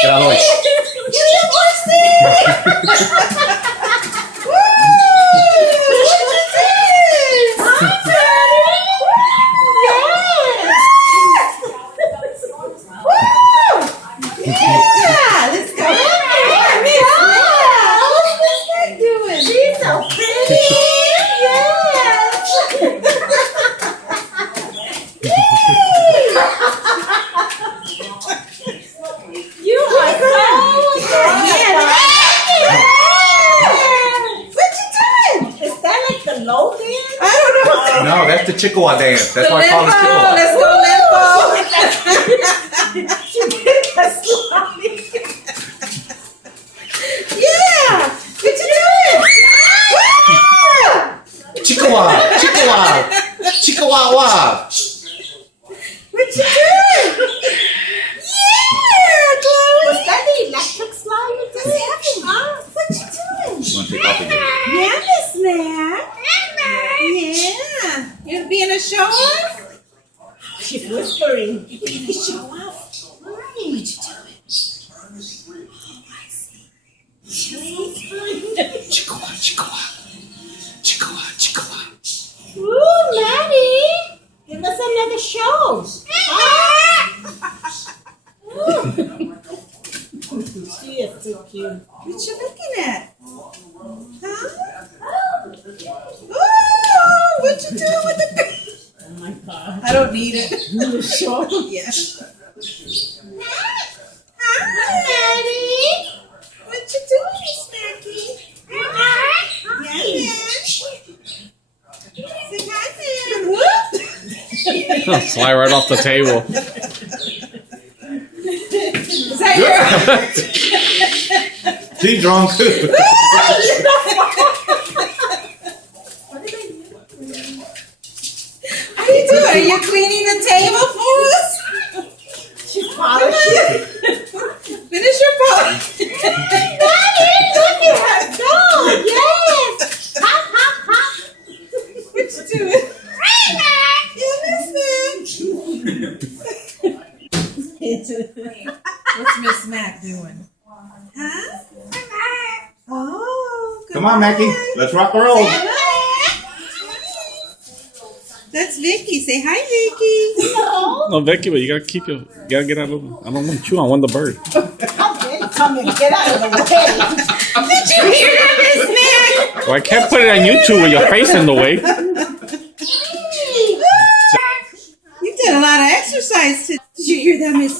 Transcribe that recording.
Te la doy. Yeah, let's go. What's Miss doing? She's so pretty. Yes. You are so What you doing? Is that like the low dance? I don't know. No, that's the Chickawa dance. That's why I call it Chickawa. Let's go limbo. She did that slowly. Yeah. What you doing? Chickawa, Chickawa, Chickawa. What you doing? Yeah, Chloe. Was that the electric slide you did? What you doing? You want to take off again? Yeah, Miss Mac. Yeah. You being a show off? She's whispering. You being a show off? Right. What you doing? Oh, I see. She's whispering. Chickawa, Chickawa, Chickawa, Chickawa. Ooh, Maddie. Give us another show. She is so cute. What you looking at? Huh? Oh, what you doing with the Oh my God. I don't need it. Show? Yes. Hi, Maddie. What you doing, Miss Mackie? Hi. Yeah, man. Say hi, man. Fly right off the table. Is that your... She's drunk too. How you doing? Are you cleaning the table for us? She's polishing. Finish your polish. Daddy, look at her go. Yes. Hop, hop, hop. What you doing? What's Miss Mac doing? Huh? Oh, good Come on, Mackie. morning. Let's rock and roll. That's Vicky. Say hi, Vicky. Hello. No, Becky, but you gotta get out of the, I don't want to chew on the bird. Come and get out of the way. Did you hear that, Miss Mac? Well, I can't put it on YouTube with your face in the way. You did a lot of exercise today. Did you hear that, Miss